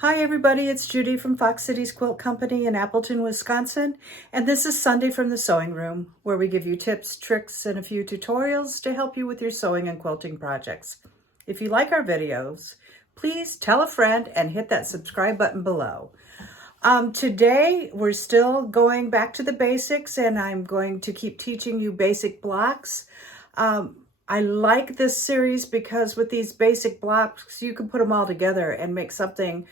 Hi everybody, it's Judy from Fox Cities Quilt Company in Appleton, Wisconsin, and this is Sunday from the Sewing Room, where we give you tips, tricks, and a few tutorials to help you with your sewing and quilting projects. If you like our videos, please tell a friend and hit that subscribe button below. Today, we're still going back to the basics, and I'm going to keep teaching you basic blocks. I like this series because with these basic blocks, you can put them all together and make something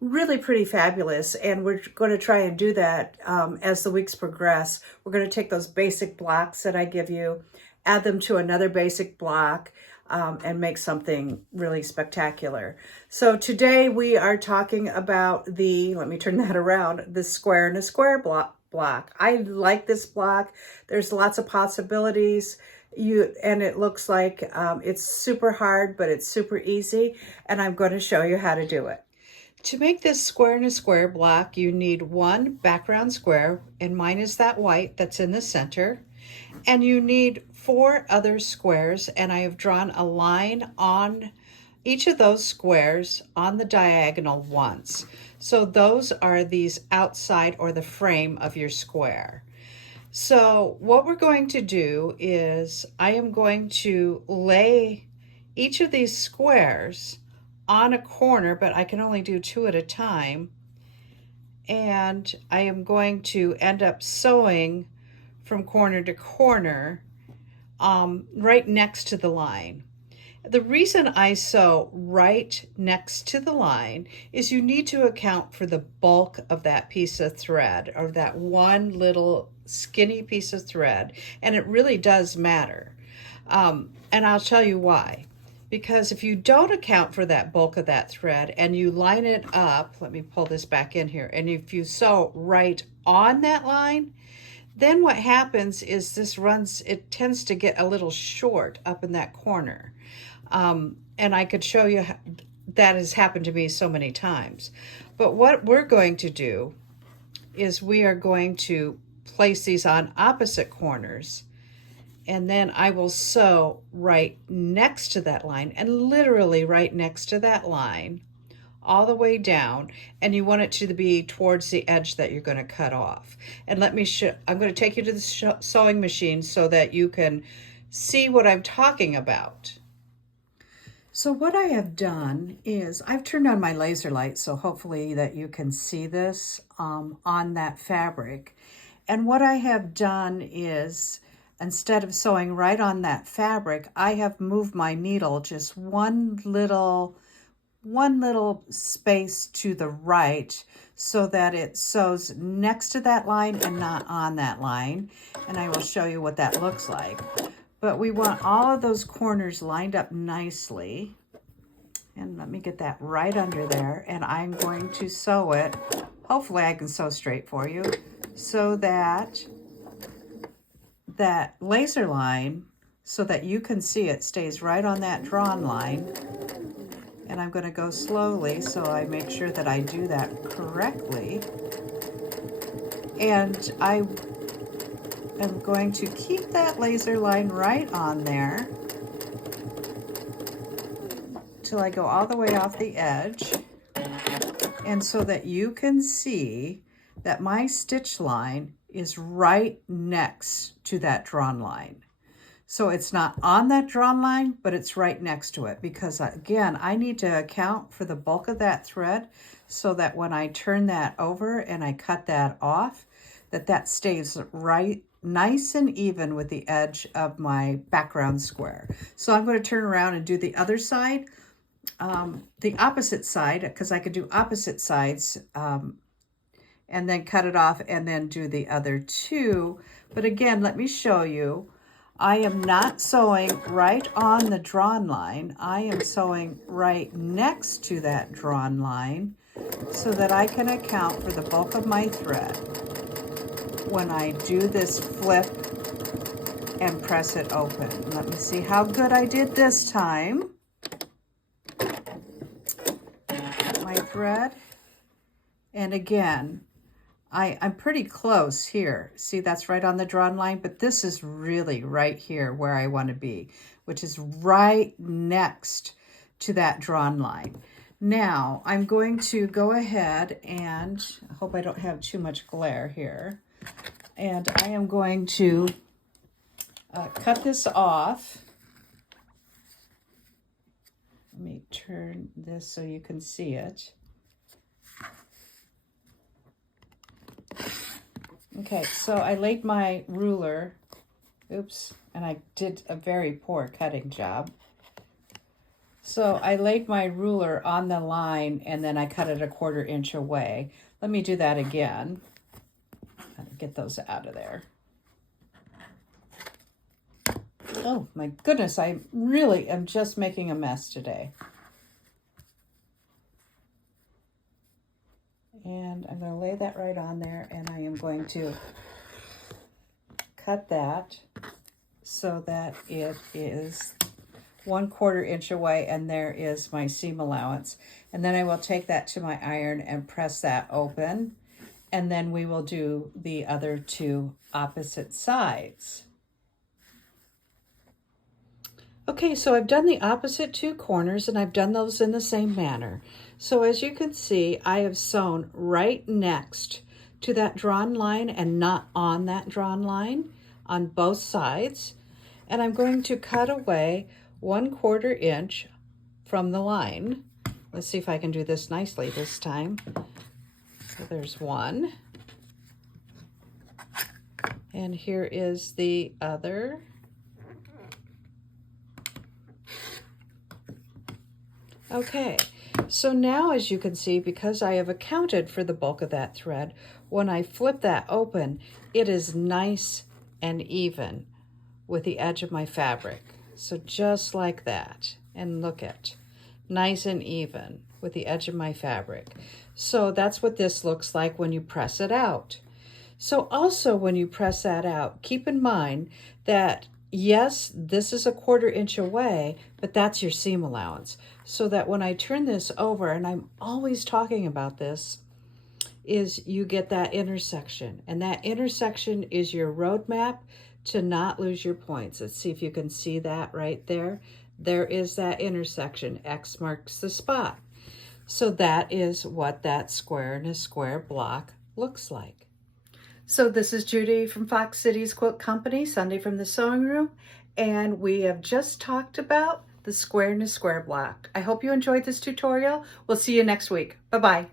really pretty fabulous. And we're going to try and do that as the weeks progress. We're going to take those basic blocks that I give you, add them to another basic block, and make something really spectacular. So today we are talking about let me turn that around, the square and a square block. I like this block. There's lots of possibilities. And it looks like it's super hard, but it's super easy, and I'm going to show you how to do it. To make this square and a square block, you need one background square, and mine is that white that's in the center. And you need 4 other squares, and I have drawn a line on each of those squares on the diagonal once. So those are these outside or the frame of your square. So what we're going to do is I am going to lay each of these squares on a corner, but I can only do 2 at a time. And I am going to end up sewing from corner to corner right next to the line. The reason I sew right next to the line is you need to account for the bulk of that piece of thread, or that one little skinny piece of thread, and it really does matter. And I'll tell you why. Because if you don't account for that bulk of that thread and you line it up, let me pull this back in here, and if you sew right on that line, then what happens is it tends to get a little short up in that corner. And I could show you that has happened to me so many times. But what we're going to do is we are going to place these on opposite corners, and then I will sew right next to that line, and literally right next to that line, all the way down, and you want it to be towards the edge that you're going to cut off. And I'm going to take you to the sewing machine so that you can see what I'm talking about. So what I have done is I've turned on my laser light, so hopefully that you can see this on that fabric. And what I have done is, instead of sewing right on that fabric, I have moved my needle just one little space to the right so that it sews next to that line and not on that line. And I will show you what that looks like. But we want all of those corners lined up nicely. And let me get that right under there. And I'm going to sew it. Hopefully I can sew straight for you, so that that laser line, so that you can see it, stays right on that drawn line. And I'm going to go slowly so I make sure that I do that correctly. And I am going to keep that laser line right on there till I go all the way off the edge. And so that you can see that my stitch line is right next to that drawn line. So it's not on that drawn line, but it's right next to it, because again, I need to account for the bulk of that thread so that when I turn that over and I cut that off, that stays right nice and even with the edge of my background square. So I'm going to turn around and do the other side, the opposite side, because I could do opposite sides, and then cut it off and then do the other 2. But again, let me show you. I am not sewing right on the drawn line. I am sewing right next to that drawn line so that I can account for the bulk of my thread when I do this flip and press it open. Let me see how good I did this time. My thread. And again, I'm pretty close here. See, that's right on the drawn line, but this is really right here where I want to be, which is right next to that drawn line. Now I'm going to go ahead and I hope I don't have too much glare here. And I am going to cut this off. Let me turn this so you can see it. Okay, so I laid my ruler, oops, and I did a very poor cutting job. So I laid my ruler on the line and then I cut it 1/4 inch away. Let me do that again. Get those out of there. Oh my goodness, I really am just making a mess today. And I'm going to lay that right on there, and I am going to cut that so that it is 1/4 inch away, and there is my seam allowance. And then I will take that to my iron and press that open, and then we will do the other 2 opposite sides. Okay, so I've done the opposite 2 corners, and I've done those in the same manner. So as you can see, I have sewn right next to that drawn line and not on that drawn line on both sides. And I'm going to cut away 1/4 inch from the line. Let's see if I can do this nicely this time. So there's one. And here is the other. Okay, so now as you can see, because I have accounted for the bulk of that thread, when I flip that open, it is nice and even with the edge of my fabric. So just like that, and look at, nice and even with the edge of my fabric. So that's what this looks like when you press it out. So also when you press that out, keep in mind that yes, this is 1/4 inch away, but that's your seam allowance. So that when I turn this over, and I'm always talking about this, is you get that intersection. And that intersection is your roadmap to not lose your points. Let's see if you can see that right there. There is that intersection. X marks the spot. So that is what that square in a square block looks like. So this is Judy from Fox Cities Quilt Company, Sunday from the Sewing Room, and we have just talked about the square in a square block. I hope you enjoyed this tutorial. We'll see you next week. Bye-bye.